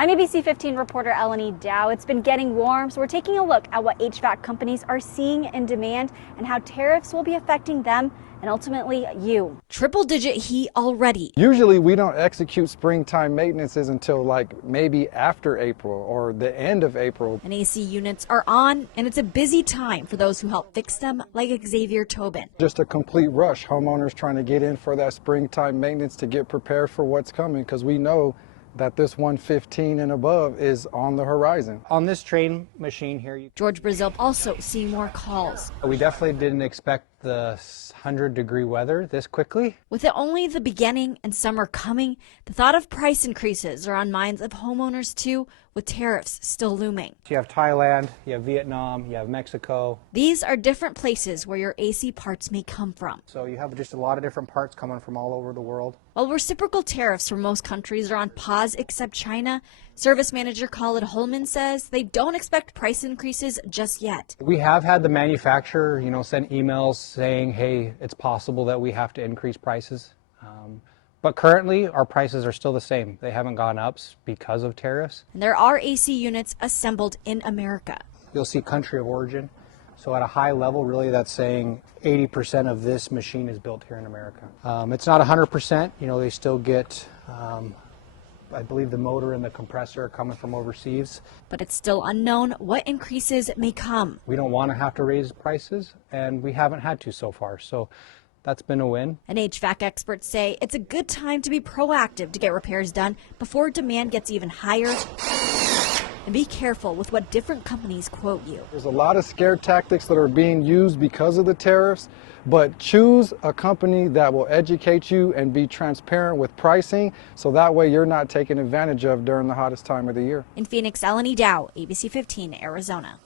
I'm ABC 15 reporter Eleni Dow. It's been getting warm, so we're taking a look at what HVAC companies are seeing in demand and how tariffs will be affecting them and ultimately you. Triple-digit heat already. Usually we don't execute springtime maintenances until like maybe after April or the end of April. And AC units are on, and it's a busy time for those who help fix them, like Xavier Tobin. Just a complete rush. Homeowners trying to get in for that springtime maintenance to get prepared for what's coming, because we know that this 115 and above is on the horizon. On this train machine here, George Brazil also seeing more calls. we definitely didn't expect the 100-degree weather this quickly. With it only the beginning and summer coming, the thought of price increases are on minds of homeowners too, with tariffs still looming. You have Thailand, you have Vietnam, you have Mexico. These are different places where your AC parts may come from. So you have just a lot of different parts coming from all over the world. While reciprocal tariffs for most countries are on pause except China, service manager Colin Holman says they don't expect price increases just yet. We have had the manufacturer, send emails saying, hey, it's possible that we have to increase prices. But currently, our prices are still the same. They haven't gone up because of tariffs. And there are AC units assembled in America. You'll see country of origin. So at a high level, really, that's saying 80% of this machine is built here in America. It's not 100%. They still get, I believe, the motor and the compressor are coming from overseas. But it's still unknown what increases may come. We don't want to have to raise prices, and we haven't had to so far. So that's been a win. And HVAC experts say it's a good time to be proactive to get repairs done before demand gets even higher. And be careful with what different companies quote you. There's a lot of scare tactics that are being used because of the tariffs, but choose a company that will educate you and be transparent with pricing, so that way you're not taken advantage of during the hottest time of the year. In Phoenix, Eleni Dow, ABC 15, Arizona.